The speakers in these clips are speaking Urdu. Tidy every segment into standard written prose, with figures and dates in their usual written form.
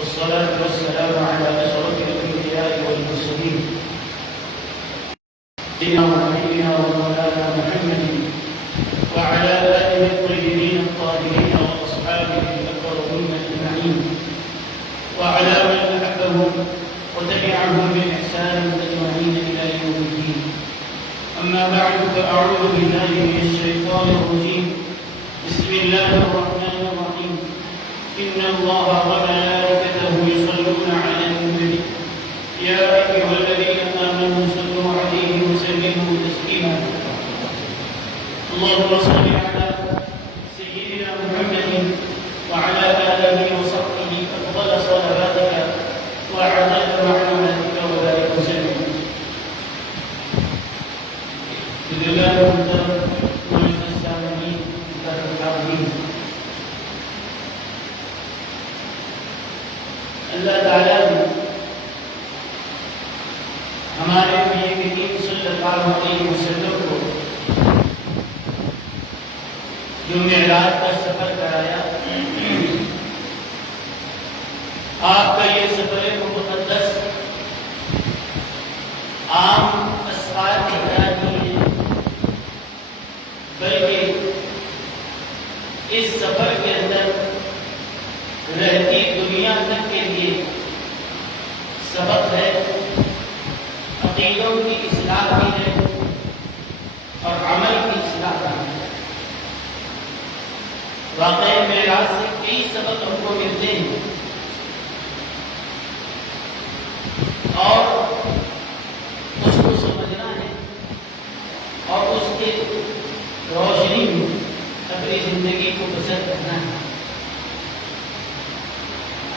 والصلاة والسلام على أشرف الأنبياء والمرسلين سيدنا ونبينا ومولانا محمد وعلى آله الطيبين الطاهرين وأصحابه الأكرمين أجمعين وعلى من أحبهم وتبعهم بإحسان أجمعين إلى يوم الدين. أما بعد فأعوذ بالله من الشيطان الرجيم. بسم الله الرحمن الرحيم. إن الله وملائكته يصلون على النبي يا أيها الذين آمنوا صلوا عليه وسلموا تسليما. اللهم صل على سيدنا محمد وعلى آله وصحبه أفضل صلواتك وعدد معلوماتك وبارك وسلم. بالله المنتظر ومن السامعين الحاضرين. اللہ تعالیٰ نے ہمارے نبی کریم صلی اللہ علیہ وسلم کو جو معراج کا سفر کرایا، آپ کا یہ سفر مقدس عام اسفار کی طرح نہیں ہے، بلکہ اس سفر کے اندر رہتی دنیا تک کے لیے سبق ہے، عقیدوں کی اصلاح بھی ہے اور عمل کی اصلاح بھی ہے۔ واقعی معراج سے کئی سبق ہم کو ملتے ہیں اور اس کو سمجھنا ہے اور اس کے روشنی میں اپنی زندگی کو بسر کرنا ہے۔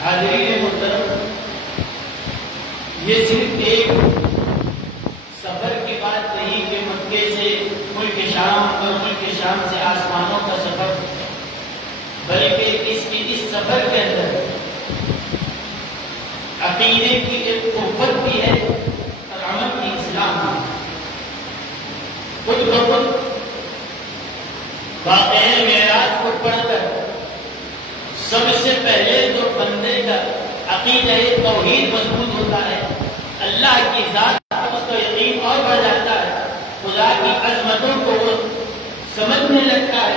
حاضرین محترم، یہ صرف ایک سفر کی بات نہیں کہ مکے سے ملک شام اور ملک شام سے آسمانوں کا سفر، بلکہ اس سفر کے اندر عقیدے کی ایک قوت بھی ہے اور عمل کی اصلاح بھی ہے۔ خود بخود واقعہ معراج کو پڑھ کر سب سے پہلے جو بندے کا عقیدہ توحید مضبوط ہوتا ہے، اللہ کی ذات پر اس کا یقین اور بڑھ جاتا ہے، خدا کی عظمتوں کو وہ سمجھنے لگتا ہے،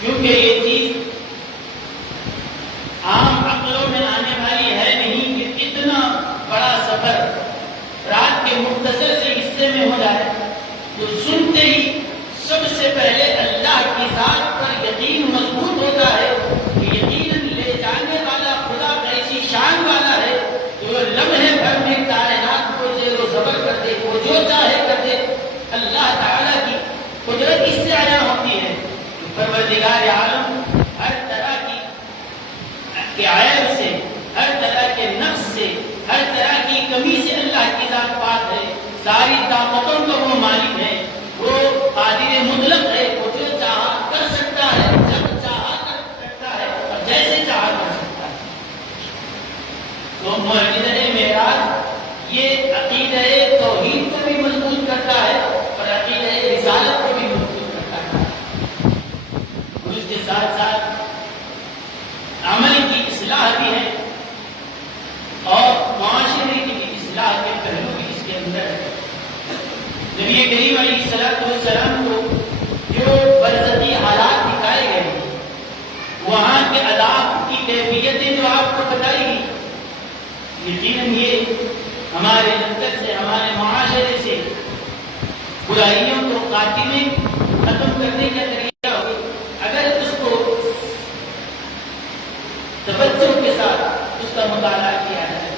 کیونکہ یہ چیز عام عقلوں میں آنے والی ہے نہیں کہ اتنا بڑا سفر رات کے مختصر سے حصے میں ہو جائے۔ تو سنتے ہی سب سے پہلے اللہ کی ذات پر یقین مضبوط ہوتا ہے کہ یقیناً لے جانے والا خدا ایسی شان والا ہے کہ وہ لمحے بھر میں کائنات کو زیر و زبر کر دے، وہ جو چاہے کر دے۔ اللہ تعالیٰ کی قدرت اس سے آیا ہوتی ہے کہ پروردگار عالم ہر طرح کے عیب سے، ہر طرح کے نقص سے، ہر طرح کی کمی سے اللہ کی ذات پاک ہے، ساری طاقتوں کا وہ مالک ہے، وہ قادر مطلق ہے، وہ جو چاہا کر سکتا ہے، جب چاہا کر سکتا ہے اور جیسے چاہا کر سکتا ہے۔ تو معجزہ معراج یہ عقیدہ توحید کو بھی مضبوط کرتا ہے اور عقیدہ رسالت کو بھی مضبوط کرتا ہے، اور اس کے ساتھ ساتھ عمل کی اصلاح بھی ہے اور معاشرے کی اصلاح کے پہلو بھی اس کے اندر ہے۔ نبی کریم علیہ السلام کو جو برزخی حالات دکھائے گئے، وہاں کے عذاب کی کیفیتیں جو آپ کو بتائی گئی، یقیناً یہ ہمارے اندر سے، ہمارے معاشرے سے برائیوں کو خاتمے ختم کرنے کا طریقہ ہو اگر اس کو توجہ کے ساتھ اس کا مطالعہ کیا جائے۔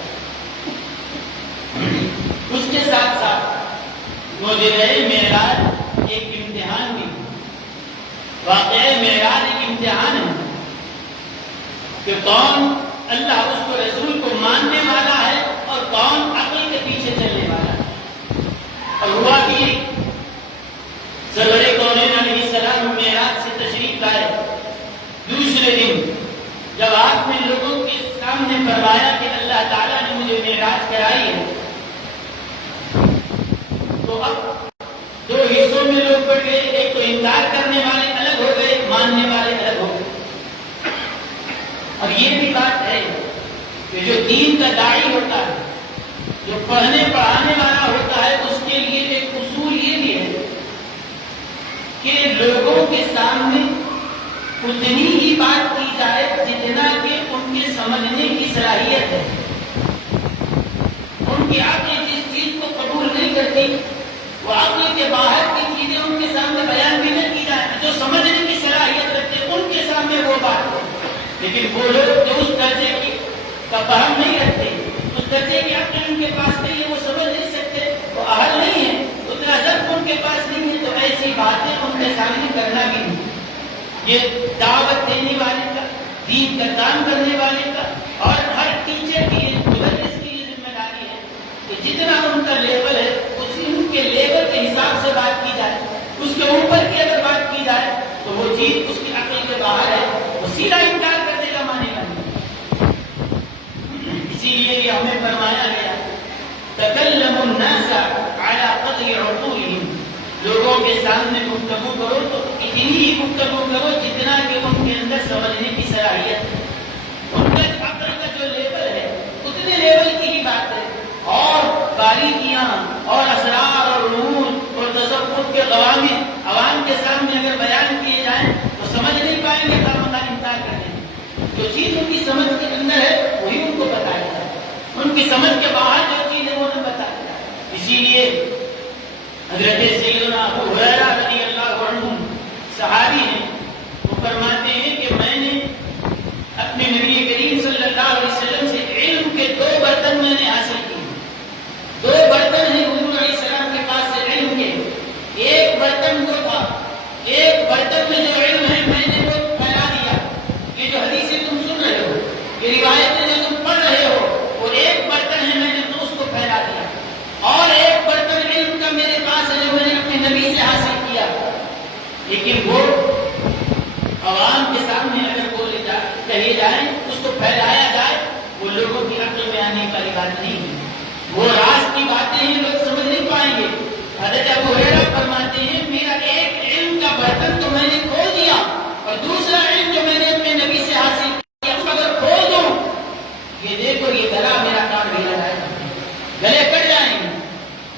اس کے ساتھ ساتھ معجزہ معراج ایک امتحان بھی، واقعہ معراج ایک امتحان ہے کہ کون اللہ اس کو رسول کو ماننے والا ہے اور کون عقل کے پیچھے چلنے والا ہے۔ اور ہوا کہ سرور کونین علیہ السلام معراج سے تشریف لائے، دوسرے دن جب آپ نے لوگوں کے سامنے فرمایا کہ اللہ تعالیٰ نے مجھے معراج کرائی ہے، تو اب دو حصوں میں لوگ بڑھ گئے، ایک تو انکار کرنے والے الگ ہو گئے، ماننے والے الگ ہو گئے۔ اور یہ بھی بات ہے کہ جو دین کا داعی ہوتا ہے، جو پڑھنے پڑھانے والا ہوتا ہے، اس کے لیے ایک اصول یہ بھی ہے کہ لوگوں کے سامنے اتنی ہی بات کی جائے جتنا کہ ان کے سمجھنے کی صلاحیت ہے۔ ان کی عقل جس چیز کو قبول نہیں کرتی، وہ عقل کے باہر کی چیزیں ان کے سامنے بیان بھی نہ کی جائے۔ جو سمجھنے کی صلاحیت رکھتے ان کے سامنے وہ بات ہو، لیکن وہ لوگ جو اس درجے کی کا فہم نہیں رکھتے، اس درجے کی عقل ان کے پاس نہیں ہے، وہ سمجھ نہیں سکتے، وہ اہل نہیں ہے، اتنا ضبط ان کے پاس نہیں ہے، تو ایسی باتیں ان کے سامنے کرنا بھی نہیں۔ یہ دعوت دینے والے کا، دین کا کام کرنے والے کا اور ہر ٹیچر کی، مدرس کی یہ ذمہ داری ہے کہ جتنا ان کا لیول ہے اسی ان کے لیول کے حساب سے بات کی جائے۔ اس کے اوپر کی اگر بات کی جائے تو وہ چیز اس کی عقل کے باہر ہے، وہ سیدھا انکار کر دے گا، مانے گا نہیں۔ اسی لیے یہ ہمیں فرمایا گیا تکلموا الناس علی قدر عقولہم، لوگوں کے سامنے گفتگو کرو تو اتنی ہی گفتگو کرو جتنا کہ ان کے اندر سمجھنے کی صلاحیت ہے، ان کا عقل کا جو لیول ہے اتنے لیول کی ہی بات ہے، اور باریکیاں اور اسرار اور علوم اور تصوف کے قوانین عوام کے سامنے اگر بیان کیے جائیں تو سمجھ نہیں پائیں گے، خامخواہ انکار کر دیں گے۔ جو چیز ان کی سمجھ کے اندر ہے وہی ان کو بتایا جائے، ان کی سمجھ کے باہر جو چیز ہے وہ نہ بتایا جائے۔ اسی لیے حضرت سیدنا ابو ہریرہ رضی اللہ عنہ صحابی ہیں، وہ فرماتے ہیں کہ میں نے اپنے نبی کریم صلی اللہ علیہ وسلم سے علم کے 2 برتن میں نے حاصل کیے۔ 2 برتن ہیں حضور علیہ السلام کے پاس سے علم کے، ایک برتن وہ تھا، ایک برتن میں جو علم ہے میں نے وہ پھیلا دیا۔ یہ جو حدیثیں تم سن رہے ہو، یہ روایتیں جو تم پڑھ رہے ہو، وہ ایک برتن ہے، میں نے تو اس کو پھیلا دیا، اور ایک برتن علم کا میرے پاس ہے جو میں نے اپنے نبی سے حاصل کیا۔ لیکن وہ عوام کے سامنے اگر بولے جائے، کہے جائیں، اس کو پھیلایا جائے، وہ لوگوں کی عقل میں آنے والی بات نہیں ہے، وہ راز کی باتیں ہیں، لوگ سمجھ نہیں پائیں گے۔ حضرت ابو ہریرہ فرماتے ہیں میرا ایک علم کا برتن تو میں نے کھول دیا، اور دوسرا علم جو میں نے اپنے نبی سے حاصل کیا اس کو اگر کھول دوں، یہ دیکھو یہ گلا میرا کاٹ دیا جائے گا، گلے کٹ جائیں گے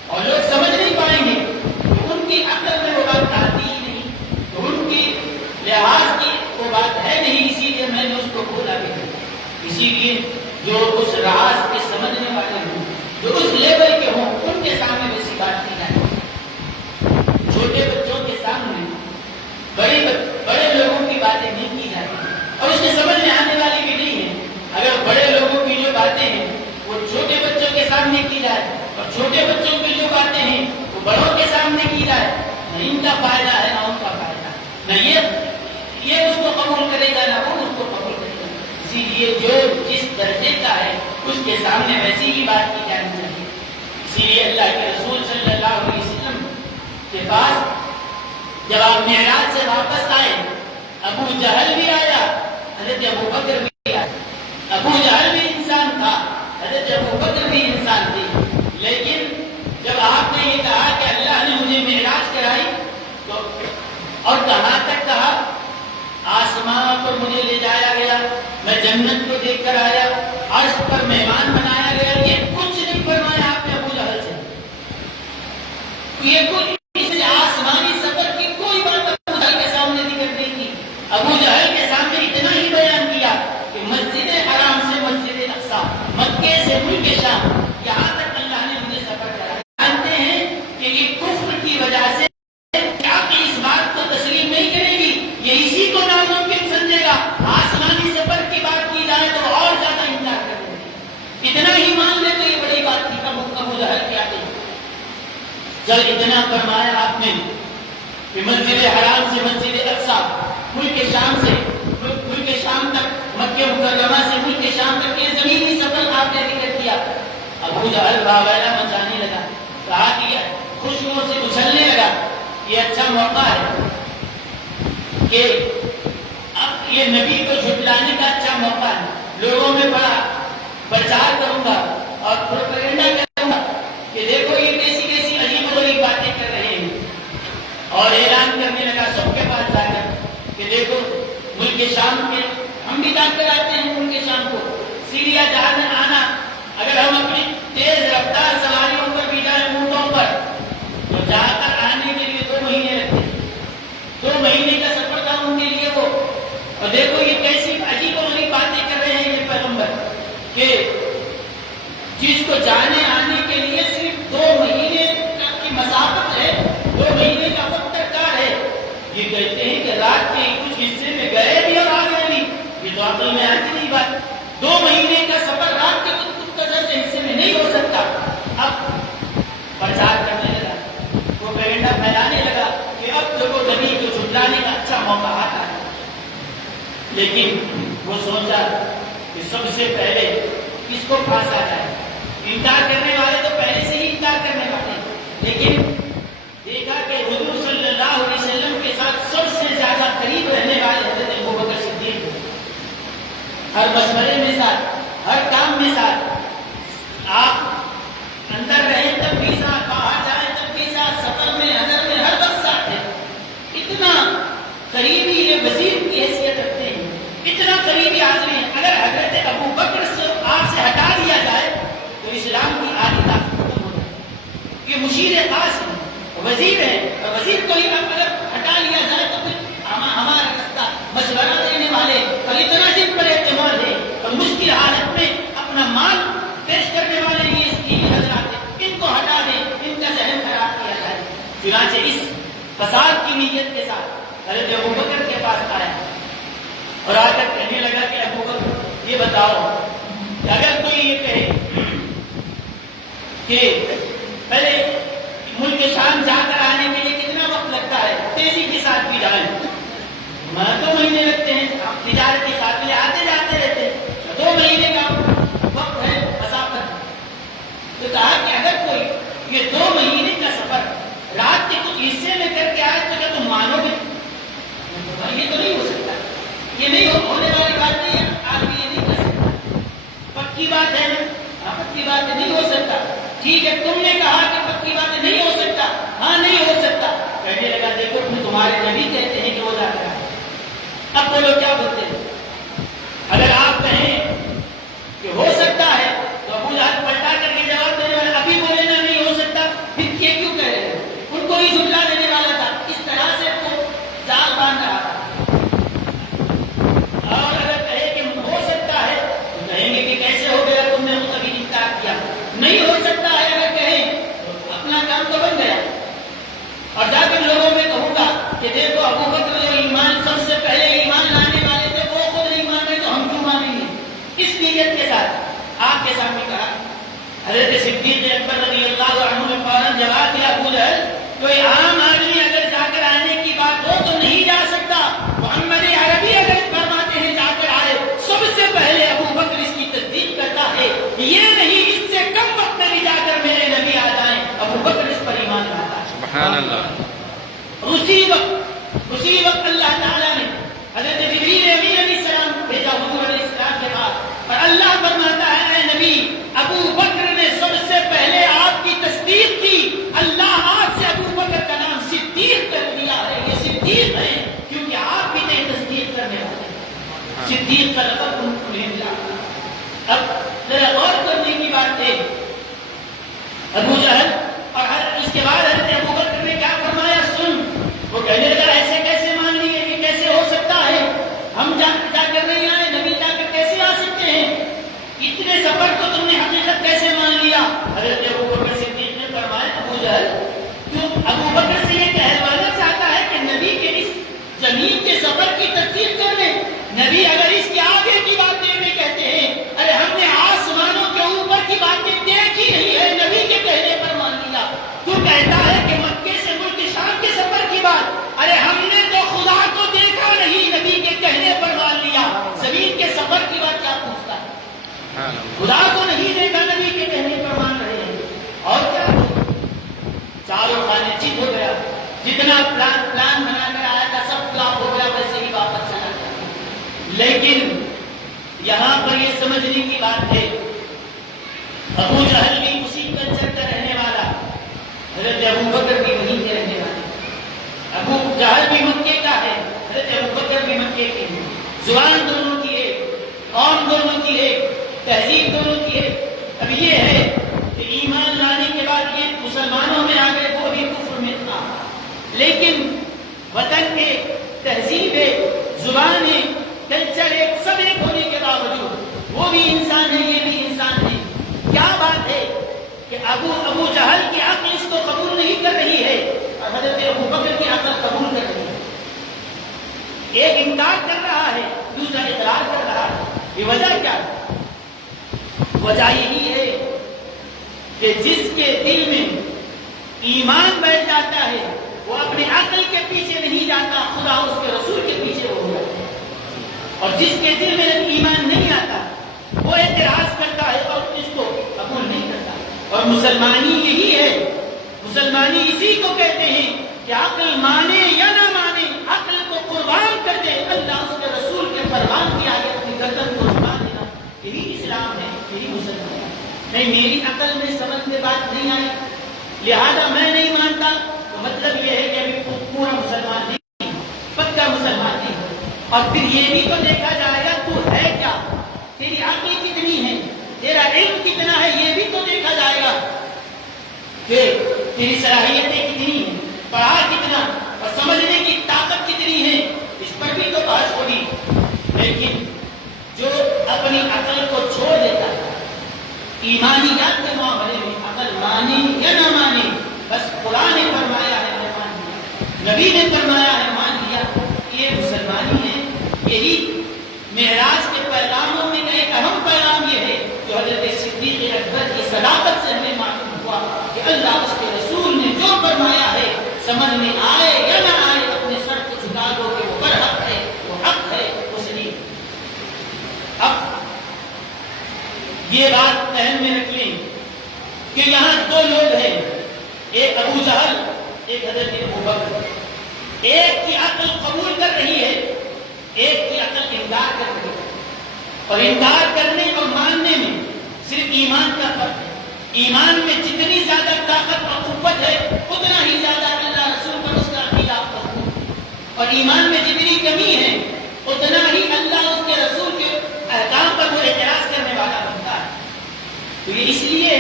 اور لوگ سمجھ نہیں پائیں گے، تو ان کی عقل میں وہ بات آتی ہی نہیں، تو ان کی لحاظ کی وہ بات ہے نہیں، اسی لیے میں نے اس کو کھولا بھی نہیں۔ اسی لیے جو اس راز کے سمجھنے والے ہوں، جو اس لیول کے ہوں، ان کے سامنے ویسی بات کی جائے۔ چھوٹے بچوں کے سامنے بڑے لوگوں کی باتیں نہیں کی جاتی، اور اس میں سمجھ میں آنے والی بھی نہیں ہے۔ اگر بڑے لوگوں کی جو باتیں ہیں وہ چھوٹے بچوں کے سامنے کی جائے، اور چھوٹے بچوں کی جو باتیں ہیں وہ بڑوں کے سامنے کی جائے، نہ ان کا فائدہ ہے نہ ان کا فائدہ ہے، نہ یہ اس کو قبول کرے گا نہ وہ اس کو قبول کرے گا۔ اسی لیے جو جس درجے کا ہے اس کے سامنے ویسی ہی بات کی جانی چاہیے۔ اسی لیے اللہ کے رسول صلی اللہ علیہ وسلم کے پاس جب آپ معراج سے واپس آئے، ابو جہل بھی آیا، حضرت ابو بکر بھی آیا۔ ابو جہل بھی انسان تھا، حضرت ابو بکر بھی انسان تھے، لیکن جب آپ نے یہ کہا کہ اللہ نے مجھے معراج کرائی تو، اور کہاں تک کہا، آسمان پر مجھے لے جایا گیا، میں جنت کو دیکھ کر آیا، عرش پر مہمان بنایا گیا، یہ کچھ نہیں فرمایا آپ نے ابو جہل سے۔ یہ کوئی آسمانی سفر کی کوئی بات ابو جہل کے سامنے ذکر نہیں کی۔ ابو جہل کے سامنے اتنا ہی بیان کیا کہ مسجد حرام سے مسجد اقصی، مکے سے ملک شام، یہاں تک اللہ نے مجھے سفر کرایا۔ جانتے ہیں کہ یہ کفر کی وجہ سے کیا کہ اس بات کو تسلیم نہیں کرے گی، یہ اسی کو ناممکن سمجھے گا، آسمانی سفر کی بات کی جائے تو اور زیادہ انکار کرے گا۔ اتنا ہی مان لے تو یہ بڑی بات تھی۔ ابو جہل کیا کہ جب اتنا فرمایا آپ نے کہ مسجد حرام سے مسجد اقصی، ملک شام سے ملک شام تک، مکہ مکرمہ سے ملک شام تک، یہ زمینی سفر آپ نے ذکر کیا، ابو جہل واویلا مچانے لگا، کہا کہ خوشبو سے اچھلنے لگا، یہ اچھا موقع ہے کہ اب یہ نبی کو جھٹلانے کا اچھا موقع ہے، لوگوں میں بڑا پرچار کروں گا اور پروپیگنڈا کروں گا کہ دیکھو یہ کیسی کیسی عجیب و غریب باتیں کر رہے ہیں، اور اعلان کرنے لگا سب کے پاس جا کر کہ دیکھو ملک شام کے ہم بھی جان کر آتے ہیں، یا جانا آنا، اگر ہم اپنی تیز رفتار سواریوں پر بھی جائیں، اونٹوں پر، تو جا کر آنے کے لیے 2 مہینے لگتے ہیں۔ 2 مہینے کا سفر تھا ان کے لیے وہ۔ اور دیکھو یہ کیسی عجیب و غریب باتیں کر رہے ہیں یہ پیغمبر کہ جس کو جانے آنے کے لیے صرف 2 مہینے کی مسافت ہے، 2 مہینے کا وقت درکار ہے، یہ کہتے ہیں کہ رات کے کچھ حصے میں گئے بھی اور آ گئے بھی۔ یہ تو عقل میں آتی نہیں بات۔ 2 مہینے کا سفر رات کے کچھ مختصر سے حصے میں نہیں ہو سکتا۔ اب پرچار کرنے لگا، وہ پیغمبر پھیلانے لگا کہ اب دیکھو نبی کو جھٹلانے کا اچھا موقع آتا ہے۔ لیکن وہ سوچا کہ سب سے پہلے کس کو پھانسا جائے۔ انکار کرنے والے تو پہلے سے ہی انکار کرنے والے، لیکن دیکھا کہ حضور صلی اللہ علیہ وسلم کے ساتھ سب سے زیادہ قریب رہنے والے حضرت ابوبکر صدیق، ہر مشورے میں ساتھ، ہر کام میں ساتھ، آپ اندر رہیں تب بھی ساتھ، باہر جائیں تب بھی ساتھ، سفر میں حضر میں ہر وقت ساتھ ہے۔ اتنا قریبی یہ وزیر کی حیثیت رکھتے ہیں، اتنا قریبی آدمی ہیں۔ اگر حضرت ابوبکر سے آپ سے ہٹا دیا جائے تو اسلام کی آدھی طاقت ختم ہو جائے۔ یہ مشیر خاص ہے، وزیر ہے، اور وزیر کو ہی اگر ہٹا لیا جائے تو پھر ہمارا رستہ مشورہ دینے والے اور اتنا جن پر اعتماد ہے اور مشکل حالت میں اپنا مال پیش کرنے والے یہ اس کی حضرات ہیں، ان کو ہٹا دیں، ان کا ذہن خراب کیا جائے۔ چنانچہ اس فساد کی نیت کے ساتھ حضرت ابوبکر کے پاس آیا اور آ کر کہنے لگا کہ ابوبکر یہ بتاؤ کہ اگر کوئی یہ کہے کہ پہلے ملک شام جا کر آنے کے لیے کتنا وقت لگتا ہے، تیزی کے ساتھ بھی جائیں، 2 مہینے لگتے ہیں، تجارتی قافلے آتے جاتے رہتے ہیں، 2 مہینے کا وقت ہے مسافت۔ تو کہا کہ اگر کوئی یہ 2 مہینے کا سفر رات کے کچھ حصے میں کر کے آئے تو کیا تم مانو گے؟ یہ تو نہیں ہو سکتا، یہ نہیں ہونے والی بات نہیں ہے، آدمی یہ نہیں کر سکتا۔ پکی بات ہے نا، پکی بات ہے، نہیں ہو سکتا۔ ٹھیک ہے، تم نے کہا کہ پکی بات نہیں ہو سکتا، ہاں نہیں ہو سکتا۔ کہنے لگا دیکھو تمہارے نبی کہتے ہیں کہ وہ جا رہا ہے، اب بولو کیا بولتے ہیں؟ اگر آپ کہیں کہ ہو سکتا ہے تو ابو جہل پلٹا کر کے جواب دینے والا، ابھی بولے نا نہیں ہو سکتا، پھر یہ کیوں کہہ رہے ہیں؟ ان کو ہی جھٹلا دینے والا تھا، اس طرح سے وہ جال باندھ رہا تھا۔ اور اگر کہے کہ ہو سکتا ہے تو کہیں گے کہ کیسے ہو گیا، تم نے وہ کبھی انکار کیا۔ نہیں ہو سکتا ہے اگر کہیں تو اپنا کام تو بن گیا، اور جا کر لوگوں میں کہوں گا کہ دیکھو ابوبکر جو ایمان سب سے پہلے ایمان لانے والے تھے وہ خود نہیں مان رہے تو ہم کیوں مانیں گے؟ اس نیت کے ساتھ آپ کے سامنے کہا۔ حضرت صدیق اکبر رضی اللہ عنہ نے فوراً جواب دیا، ابو جہل کوئی عام آدمی اگر جا کر آنے کی بات ہو تو نہیں جا سکتا، محمد عربی اگر فرماتے ہیں جا کر آئے، سب سے پہلے ابوبکر اس کی تصدیق کرتا ہے، یہ نہیں اس سے کم وقت میں بھی جا کر میرے نبی آ جائیں، ابوبکر اس پر ایمان لاتا ہے۔ سبحان اللہ۔ اسی وقت اللہ تعالیٰ نے حضرت جبریل امین علیہ السلام بھیجا حضور علیہ السلام کے پاس، اور اللہ فرماتا ہے اے نبی ابوبکر نے سب سے پہلے آپ کی تصدیق کی، اللہ آج سے ابوبکر کا نام صدیق کر دیا ہے، یہ صدیق ہے کیونکہ آپ بھی نہیں تصدیق کرنے والے، صدیق کا لقب ان کو ملا۔ اب ذرا غور کرنے کی بات ہے، ابو جہل اور اس کے بعد حضرت ابوبکر نے کیا فرمایا سن، وہ کہنے لگا ایسے کیسے مان لیے، یہ کیسے ہو سکتا ہے، ہم جا کر نہیں آئے، نبی جا کر کیسے آ سکتے ہیں، اتنے سفر کو تم نے حقیقت کیسے مان لیا؟ حضرت ابوبکر صدیق نے فرمایا ابو جہل تو ابوبکر سے یہ کہلوانا چاہتا ہے کہ نبی کے اس زمین کے سفر کی تصدیق کر لیں، نبی اگر اس کے آگے کی بات دیکھنے کہتے ہیں، ارے ہم نے آسمانوں کے اوپر کی باتیں دیکھی نہیں ہے، نبی کے کہنے پر مان لیا، تو کہتا ہے کہ مکے سے ملک شام کے سفر کی بات، ارے ہم نے تو خدا کو دیکھا نہیں، نبی کے کہنے پر مان لیا، زمین کے سفر کی بات کیا پوچھتا ہے؟ خدا کو نہیں دیکھا، نبی کے کہنے پر مان رہے ہیں، اور کیا چاروں خانے چت ہو گیا، جتنا پلان بنا کر آیا تھا سب فلاپ ہو گیا، ویسے ہی واپس چلا گیا۔ لیکن یہاں پر یہ سمجھنے کی بات ہے، ابو جہل بھی اسی کلچر کا رہنے والا، حضرت ابوبکر بھی وہیں کے رہنے والے، ابو جہل بھی مکے کا ہے، حضرت ابوبکر بھی مکے کے ہیں، زبان دونوں کی ایک، قوم دونوں کی ایک، تہذیب دونوں کی ہے. اب یہ ہے کہ ایمان لانے کے بعد یہ مسلمانوں میں آ گئے، وہ بھی کفر میں تھا، لیکن وطن کے تہذیب ہے، زبان ہے، کلچر ہے، سب ایک ہونے کے باوجود وہ بھی انسان ہے، یہ بھی انسان ہے. کیا بات ہے کہ ابو جہل کی عقل اس کو قبول نہیں کر رہی ہے اور حضرت ابو بکر کی عقل قبول کر رہی ہے. ایک انکار کر رہا ہے، دوسرا اقرار کر رہا ہے. یہ وجہ کیا ہے؟ وجہ یہی ہے کہ جس کے دل میں ایمان بیٹھ جاتا ہے وہ اپنے عقل کے پیچھے نہیں جاتا، خدا اس کے رسول کے پیچھے ہو جاتا ہے. اور جس کے دل میں ایمان نہیں آتا وہ اعتراض کرتا ہے اور اس کو قبول نہیں کرتا. اور مسلمانی یہی ہے، مسلمانی اسی کو کہتے ہیں کہ عقل مانے یا نہ مانے، عقل کو قربان کر دے، اللہ اس کے رسول کے فرمان کی آئے اپنی گردن کو جھکا دینا. یہی اسلام ہے، یہی مسلمان ہے. نہیں میری عقل میں سمجھ میں بات نہیں آئی لہذا میں نہیں مانتا، تو مطلب یہ ہے کہ ابھی پورا مسلمان نہیں، پکا مسلمان نہیں. اور پھر یہ بھی تو دیکھا جائے گا تو ہے کیا، تیری عقل کتنی ہے، تیرا علم کتنا ہے، یہ بھی تو دیکھا جائے گا کہ تیری صلاحیتیں کتنی ہیں، پڑھا کتنا اور سمجھنے کی طاقت کتنی ہے، اس پر بھی تو بحث ہوگی. لیکن جو اپنی عقل کو چھوڑ دیتا ہے ایمانیات کے معاملے میں، عقل مانے یا نہ مانے، بس قرآن نے فرمایا ہے میں مان لیا، نبی نے فرمایا ہے مان لیا، یہ مسلمانی ہے. یہی معراج کے پیغاموں میں کا ایک اہم پیغام یہ ہے جو حضرت صدیق اکبر کی صداقت سے ہمیں معلوم ہوا کہ اللہ اس کے رسول نے جو فرمایا ہے سمجھ میں آئے یا نہ آئے اپنے سر کو جھکا دو کہ وہ برحق ہے، وہ حق ہے، وہ صحیح. اب یہ بات ذہن میں رکھ لیں کہ یہاں دو لوگ ہیں، ایک ابو جہل، ایک حضرت ابو بکر. ایک کی عقل قبول کر رہی ہے، ایک کی عقل انکار کر رہی ہے. اور انکار کرنے اور ماننے میں صرف ایمان کا فرق ہے. ایمان میں جتنی زیادہ طاقت اور قوت ہے اتنا ہی زیادہ اللہ رسول پر اس کا عقیدہ مضبوط ہے، اور ایمان میں جتنی کمی ہے اتنا ہی اللہ اس کے رسول کے احکام پر وہ اعتراض کرنے والا بنتا ہے. تو یہ اس لیے،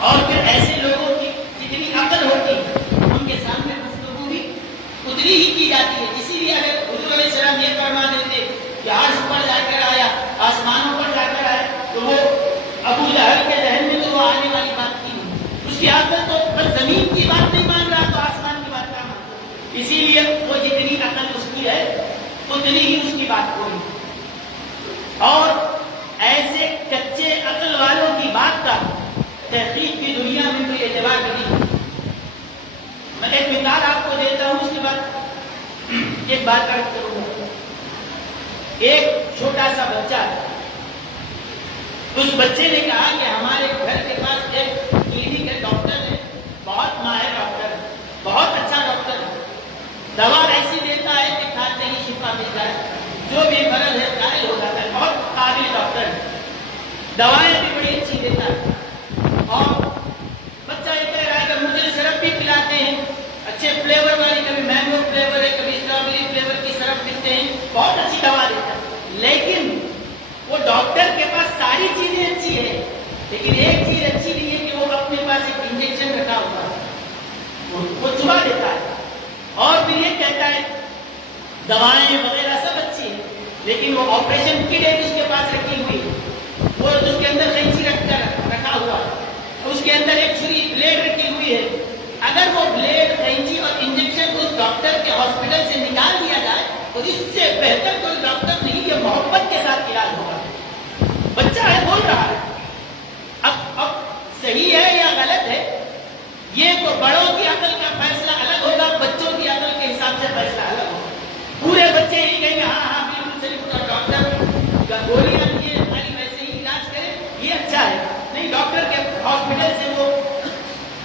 اور پھر ایسے لوگوں کی جتنی عقل ہوتی ہے ان کے سامنے گفتگو بھی اتنی ہی کی جاتی ہے. اسی لیے اگر حضور علیہ السلام یہ فرما دیتے کہ عرش پر جا کر آیا، آسمانوں پر جا کر آیا، تو وہ ابو جہل کے ذہن میں تو وہ آنے والی بات کی نہیں. اس کی عقل تو بس زمین کی بات نہیں مان رہا تو آسمان کی بات کیا مان. اسی لیے وہ جتنی عقل اس کی ہے اتنی ہی اس کی بات ہوئی. اور ایسے کچے عقل والوں کی بات کا تحقیق کی دنیا میں کوئی اعتبار نہیں. میں ایک مثال آپ کو دیتا ہوں، اس کے بعد ایک بات عرض کروں گا. ایک چھوٹا سا بچہ ہے، اس بچے نے کہا کہ ہمارے گھر کے پاس ایک کلینک ہے، ڈاکٹر ہے، بہت ماہر ڈاکٹر ہے، بہت اچھا ڈاکٹر ہے، دوا ایسی دیتا ہے کہ کھاتے ہی شفا مل جائے، جو بھی مرض ہے قائل ہو جاتا ہے. بہت قابل ڈاکٹر ہے، دوائیں بھی بڑی اچھی دیتا ہے. اور بچہ یہ کہہ رہا ہے کہ مجھے سرپ بھی پلاتے ہیں، اچھے فلیور والی، کبھی مینگو فلیور ہے، کبھی اسٹرابیری فلیور کی سرپ دیتے ہیں، بہت اچھی دوا دیتا ہے. لیکن وہ ڈاکٹر کے پاس ساری چیزیں اچھی ہے، لیکن ایک چیز اچھی نہیں ہے کہ وہ اپنے پاس ایک انجیکشن رکھا ہوا ہے، وہ چبا دیتا ہے. اور پھر یہ کہتا ہے دوائیں وغیرہ سب اچھی ہیں، لیکن وہ آپریشن کٹ ایک اس کے پاس رکھی ہوئی ہے، وہ اس کے اندر قینچی رکھا ہوا ہے، اس کے اندر ایک چھری بلیڈ رکھی ہوئی ہے. اگر وہ بلیڈ، قینچی اور انجیکشن اس ڈاکٹر کے ہاسپٹل سے نکال دیا جائے تو اس سے بہتر کوئی ڈاکٹر نہیں کہ محبت کے ساتھ علاج ہوگا. بچہ ہے، بول رہا ہے. اب صحیح ہے یا غلط ہے یہ تو بڑوں کی عقل کا فیصلہ الگ ہوگا، بچوں کی عقل کے حساب سے فیصلہ الگ ہوگا. پورے بچے ہی کہیں گے ہاں ہاں بالکل صحیح، ڈاکٹر گولیاں دیے ہماری ویسے ہی علاج کرے، یہ اچھا ہے. نہیں، ڈاکٹر کے ہاسپٹل سے وہ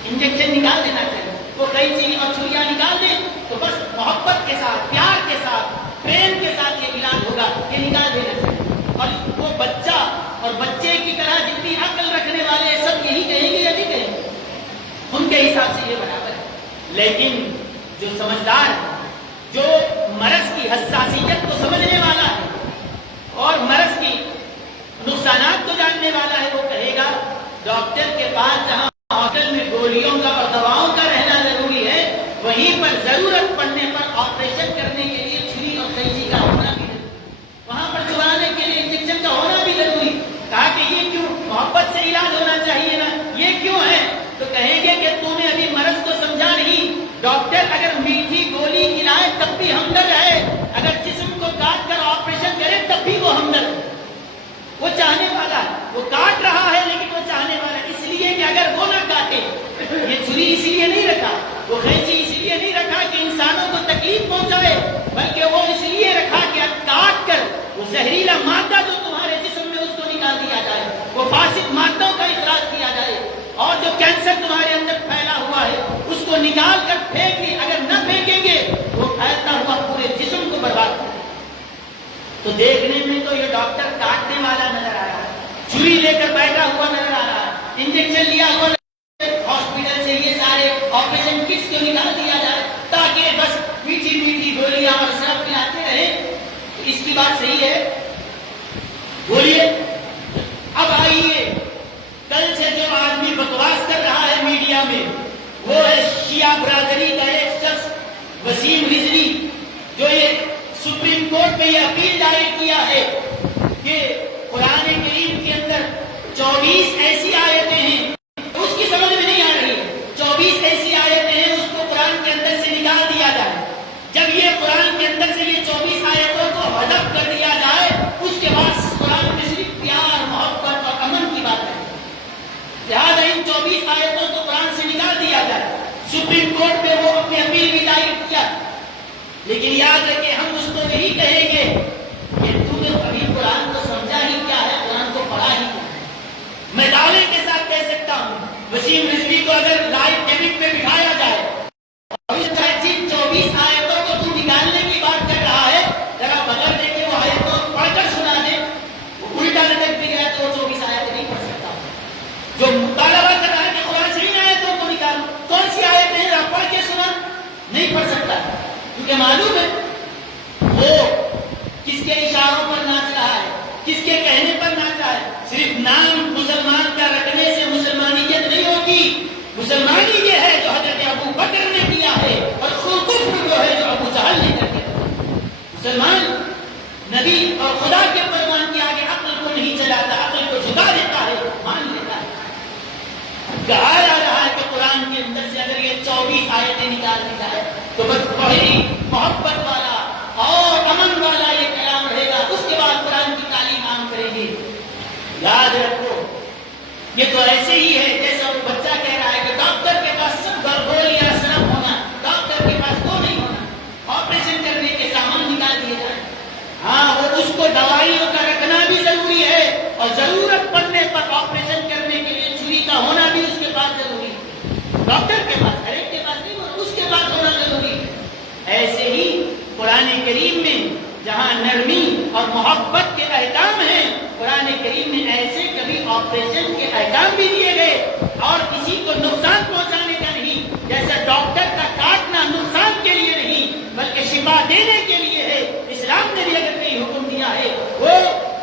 انجیکشن نکال دینا چاہیے، وہ قینچی اور چھریاں نکال دیں تو بس محبت کے ساتھ، پیار کے ساتھ، پریم کے ساتھ یہ علاج ہوگا، یہ نکال دینا چاہیے. اور وہ بچہ اور بچے کی طرح جتنی عقل رکھنے والے سب یہی کہیں گے یا نہیں کہیں گے، ان کے حساب سے یہ برابر ہے. لیکن جو سمجھدار ہے، جو مرض کی حساسیت کو سمجھنے والا ہے اور مرض کی نقصانات ڈاکٹر کے پاس جہاں ہاسپٹل میں گولیوں کا اور دواؤں کا رہنا ضروری ہے، وہیں پر ضرورت پڑنے پر آپریشن کرنے کے لیے چھری اور قینچی کا ہونا بھی ضروری، وہاں پر چبانے کے لیے انجیکشن کا ہونا بھی ضروری۔ کہا کہ یہ کیوں؟ محبت سے علاج ہونا چاہیے نا، یہ کیوں ہے؟ تو کہیں گے کہ تو نے ابھی مرض کو سمجھا نہیں۔ ڈاکٹر اگر میٹھی گولی کھلائے تب بھی ہمدرد ہے، اگر جسم کو کاٹ کر آپریشن کرے تب بھی وہ ہمدرد ہے، وہ چاہنے والا ہے، وہ کاٹ رہا ہے لیکن وہ چاہنے والا ہے، اس لیے کہ اگر وہ نہ کاٹے۔ یہ چھری اس لیے نہیں رکھا، وہ قینچی اس لیے نہیں رکھا کہ انسانوں کو تکلیف پہنچائے، بلکہ وہ اس لیے رکھا کہ کاٹ کر وہ زہریلا مادہ جو تمہارے جسم میں اس کو نکال دیا جائے، وہ فاسد مادوں کا اخراج کیا جائے، اور جو کینسر تمہارے اندر پھیلا ہوا ہے اس کو نکال کر پھینک دیں۔ اگر نہ پھینکیں گے وہ پھیلتا ہوا پورے جسم کو برباد کر دے۔ تو دیکھنے میں تو یہ ڈاکٹر کاٹنے والا نظر آ رہا ہے، چھری لے کر بیٹھا ہوا نظر آ رہا ہے، انجیکشن لیا ہوا ہاسپٹل سے یہ سارے آپریشن کٹس کو نکال دیا جائے تاکہ بس میٹھی میٹھی گولیاں اور سرپ پلاتے رہیں۔ اس کی بات صحیح ہے؟ بولیے۔ اب آئیے، کل سے جو آدمی بکواس کر رہا ہے میڈیا میں وہ ہے شیعہ برادری کا ایک شخص وسیم رضوی، جو یہ سپریم کورٹ میں یہ اپیل دائر کیا ہے کہ قرآن کریم کے اندر 24 ایسی آیتیں ہیں، اس کی سمجھ میں نہیں آ رہی، 24 ایسی آیتیں ہیں اس کو قرآن کے اندر سے نکال دیا جائے۔ جب یہ قرآن کے اندر سے یہ 24 آیتوں کو حذف کر دیا جائے اس کے بعد قرآن میں صرف پیار، محبت اور امن کی بات ہے، لہٰذا ان 24 آیتوں کو قرآن سے نکال دیا جائے۔ سپریم کورٹ میں وہ اپنی اپیل بھی دائر کیا، لیکن یاد ہے کہ ہم اس کو نہیں کہیں گے کہ تم نے کبھی قرآن کو سمجھا ہی کیا ہے، قرآن کو پڑھا ہی کیا ہے۔ میں دعوے کے ساتھ کہہ سکتا ہوں وسیم رضوی کو اگر لائیو ڈیبٹ میں بٹھایا جائے اور جن 24 آیتوں کو تو نکالنے کی بات کر رہا ہے ذرا بغیر دیکھے وہ آیتوں پڑھ کر سنا دے، وہ الٹا لٹک بھی گیا تو وہ 24 آیتیں نہیں پڑھ سکتا۔ جو مطالبہ کر رہا ہے کہ قرآن سے ان آیتوں کو نکالو، کون سی آیتیں ہیں پڑھ کے سنا، نہیں پڑھ سکتا، کیونکہ معلوم ہے وہ کس کے اشاروں پر ناچ رہا ہے، کس کے کہنے پر ناچ رہا ہے۔ صرف نام مسلمان کا رکھنے سے مسلمانیت نہیں ہوتی، مسلمانی یہ ہے جو حضرت ابو بکر نے کیا ہے، اور کفر وہ ہے جو ابو جہل نے کر کے۔ مسلمان نبی اور خدا کے فرمان کے آگے عقل کو نہیں چلاتا، عقل کو جھکا دیتا ہے، مان لیتا ہے۔ کہا جا رہا ہے کہ قرآن کے اندر سے اگر یہ 24 آیتیں نکال دی جائے تو بس پہلی محبت والا اور امن والا یہ کلام رہے گا، اس کے بعد قرآن کی تعلیم عام کریں گے۔ یاد رکھو یہ تو ایسے ہی ہے جیسا وہ بچہ کہہ رہا ہے کہ ڈاکٹر کے پاس سب گول یا سرپ ہونا، ڈاکٹر کے پاس وہ نہیں ہونا، آپریشن کرنے کے سامان نکال دیے جائیں۔ ہاں وہ اس کو دوائیوں کا رکھنا بھی ضروری ہے، اور ضرورت پڑنے پر آپریشن کرنے کے لیے چھری کا ہونا بھی اس کے پاس ضروری ہے۔ ڈاکٹر کے پاس، ہر ایک کے پاس نہیں ہونا، اس کے پاس ہونا ضروری ہے۔ ایسے ہی قرآن کریم میں جہاں نرمی اور محبت کے احکام ہیں، قرآن کریم میں ایسے کبھی آپریشن کے احکام بھی دیے گئے، اور کسی کو نقصان پہنچانے کا نہیں، جیسا ڈاکٹر کا کاٹنا نقصان کے لیے نہیں بلکہ شفا دینے کے لیے ہے۔ اسلام نے بھی اگر کوئی حکم دیا ہے وہ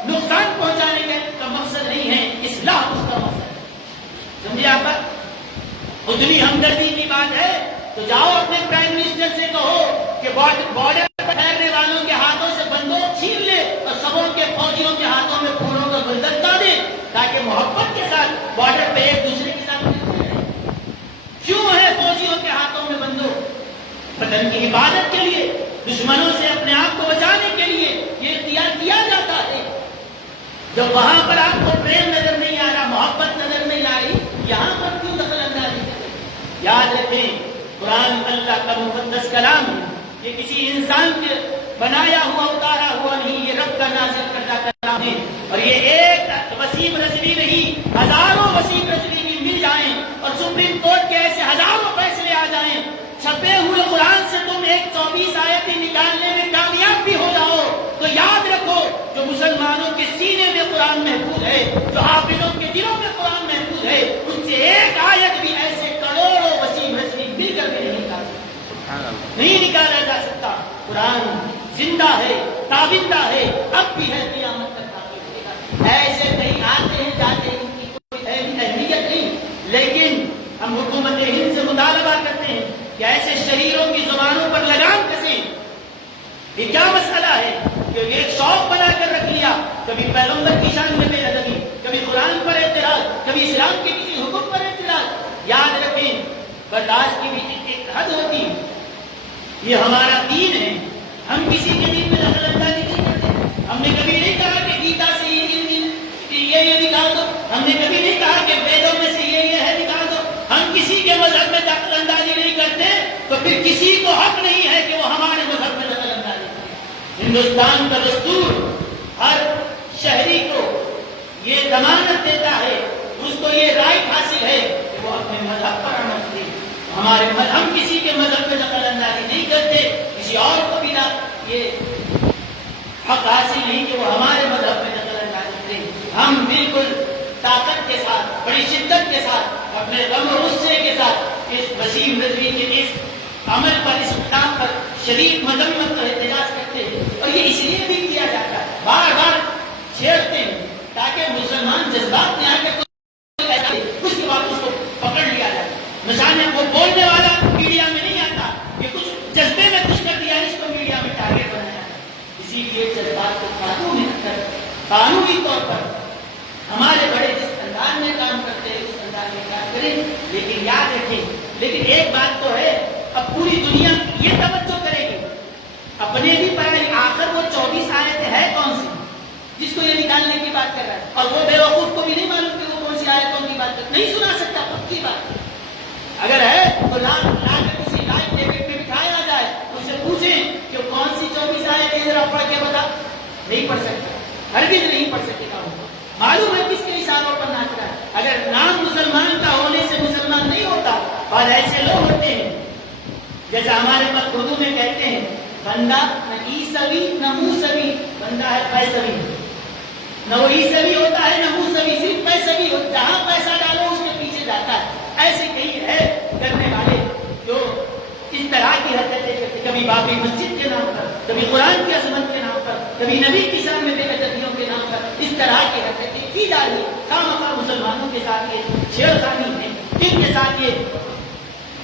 نقصان پہنچانے کا مقصد نہیں ہے، اصلاح اس کا مقصد ہے۔ سمجھے آپ؟ اتنی ہمدردی کی بات ہے تو جاؤ اپنے پرائم منسٹر سے کہو کہ بارڈر پر ٹھہرنے والوں کے ہاتھوں سے بندوق چھین لے اور سبوں کے فوجیوں کے ہاتھوں میں پھولوں کا گلدستہ دے، تاکہ محبت کے ساتھ بارڈر پہ ایک دوسرے کے ساتھ ملتے رہیں۔ کیوں ہے فوجیوں کے ہاتھوں میں بندوق؟ وطن کی حفاظت کے لیے، دشمنوں سے اپنے آپ کو بچانے کے لیے یہ اختیار کیا جاتا ہے۔ جب وہاں پر آپ کو پریم نظر نہیں آ رہا، محبت نظر نہیں آ رہی، یہاں پر کیوں دخل اندازی کریں؟ یاد رکھیں قرآن اللہ کا مقدس کلام ہے، یہ کسی انسان کے بنایا ہوا اتارا ہوا نہیں، یہ رب کا نازل کردہ کلام ہے۔ اور یہ ایک وسیم رضوی نہیں، ہزاروں وسیم رضوی بھی مل جائیں اور سپریم کورٹ کے ایسے ہزاروں فیصلے آ جائیں، چھپے ہوئے قرآن سے تم ایک 24 آیتیں نکالنے میں کامیاب بھی ہو جاؤ تو یاد رکھو جو مسلمانوں کے سینے میں قرآن محفوظ ہے، جو حافظوں کے دلوں میں قرآن محفوظ ہے، اس سے ایک آیت بھی ایسے کروڑوں وسیم رضوی مل کر بھی نہیں نکال سکتا، نہیں نکالا جا سکتا۔ قرآن زندہ ہے، تابندہ ہے، اب بھی ہے، قیامت تک باقی رہے گا۔ ایسے کہیں آتے ہیں جاتے ہیں، ان کی کوئی اہمیت حکومت ہند سے مطالبہ کرتے ہیں کہ ایسے شریروں کی زبانوں پر لگام کسیں. یہ کیا مسئلہ ہے کہ ایک شوق بنا کر رکھ لیا, کبھی پیغمبر کی شان میں بے ادبی, کبھی قرآن پر اعتراض, کبھی اسلام کے کسی حکم پر اعتراض. یاد رکھیں برداشت کی بھی ایک حد ہوتی ہے. یہ ہمارا دین ہے, ہم کسی کے دین میں دخل اندازی نہیں کرتے. ہم نے کبھی نہیں کہا کہ گیتا سے یہ نکال دو, ہم نے کبھی نہیں کہا کہ ویدوں میں سے یہ ہے نکال دو. ہم کسی کے مذہب میں دخل اندازی نہیں کرتے, تو پھر کسی کو حق نہیں ہے کہ وہ ہمارے مذہب میں دخل اندازی کرے. ہندوستان کا دستور ہر شہری کو یہ ضمانت دیتا ہے, اس کو یہ رائٹ حاصل ہے کہ وہ اپنے مذہب پر عمل کرے. ہمارے ہم کسی کے مذہب میں دخل اندازی نہیں کرتے, کسی اور کو بھی یہ حق حاصل نہیں کہ وہ ہمارے مذہب میں دخل اندازی کرے. ہم بالکل طاقت کے ساتھ, بڑی شدت کے ساتھ, اپنے غم و غصے کے ساتھ اس وسیم رضوی کے اس عمل پر, اس اقدام پر شدید مذمت اور احتجاج کرتے ہیں. اور یہ اس لیے بھی کیا جاتا ہے, بار بار چھیڑتے ہیں تاکہ مسلمان جذبات میں آ کے اس کے بعد اس کو پکڑ لیا جائے. مثال میں وہ بولنے والا میڈیا میں نہیں آتا, یہ کچھ جذبے میں کچھ کر دیا, اس کو میڈیا میں ٹارگیٹ بنایا. اسی لیے جذبات کو قابو میں رکھ کر قانونی طور پر ہمارے بڑے جس انداز میں کام کرتے ہیں اس انداز میں کام کریں. لیکن یاد رکھیں, لیکن ایک بات تو ہے, اب پوری دنیا یہ توجہ کرے گی اپنے بھی پڑھائی. آخر وہ 24 آیتیں ہے کون سی جس کو یہ نکالنے کی بات کر رہا ہے, اور وہ بیوقوف کو بھی نہیں معلوم کہ وہ کون سی آیتوں کی بات کر, نہیں سنا سکتا. پکی بات اگر ہے تو لا کر کسی لائف ڈیبٹ میں بٹھایا جائے, ان سے پوچھیں کہ کون سی 24 آیتیں ذرا پڑھ کے بتا. نہیں پڑھ سکتا, ہرگز نہیں پڑھ سکے گا. معلوم ہے کس کے اشاروں پر ناچ رہا ہے. اگر نام مسلمان کا ہونے سے مسلمان نہیں ہوتا, اور ایسے لوگ ہوتے ہیں جیسا ہمارے پاس اردو میں کہتے ہیں, بندہ نہ عیسوی نہ موسوی, بندہ ہے پیسوی. نہ وہ عیسوی ہوتا ہے نہ موسوی, صرف پیسوی ہوتا, جہاں پیسہ ڈالو اس کے پیچھے جاتا ہے. ایسے کئی ہے کرنے والے جو اس طرح کی حرکتیں کرتے, کبھی بابری مسجد کے نام پر, کبھی قرآن کی عظمت کے نام پر, کبھی نبی کی شان میں بے ادبیوں کے نام پر. اس طرح کی حرکتیں کی جا رہی ہے. خامخواہ مسلمانوں کے ساتھ یہ چھیڑخانی ہے, ان کے ساتھ یہ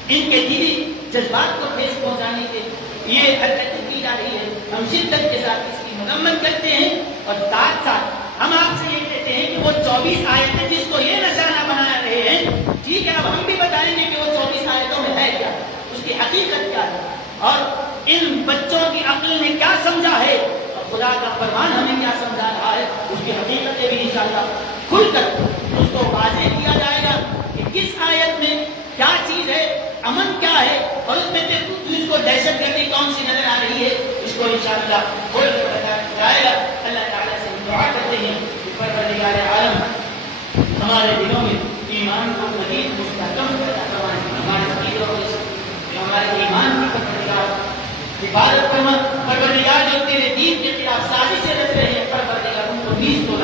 ان کے دلی جذبات کو ٹھیس پہنچانے کے یہ حرکتیں کی جا رہی ہے. ہم شدت کے ساتھ اس کی مذمت کرتے ہیں, اور ساتھ ساتھ ہم آپ سے یہ کہتے ہیں کہ وہ 24 آیتیں جس کو یہ نشانہ بنا رہے ہیں, ٹھیک ہے, اب ہم بھی بتائیں گے کہ وہ 24 آیتوں میں ہے کیا, اس کی حقیقت کیا ہے, اور ان بچوں کی عقل نے کیا سمجھا ہے, اور خدا کا فرمان ہمیں کیا سمجھا رہا ہے. اس کی حقیقتیں بھی انشاءاللہ کھل کر اس کو واضح کیا جائے گا کہ کس آیت میں کیا چیز ہے, امن کیا ہے, اور اس میں تجھ کو دہشت گردی کون سی نظر آ رہی ہے. اس کو انشاءاللہ کھول کر بتایا جائے گا. اللہ تعالیٰ سے دعا کرتے ہیں کہ پروردگار عالم ہمارے دلوں میں ایمان کو مزید مستحکم پیدا کروانے, ہمارے عقیدوں کو ہمارے ایمان کی پروردگار حفاظت فرما. پروردگار جو تیرے دین کے خلاف سازشیں رچ رہے ہیں, پروردگار ان کو نیز کو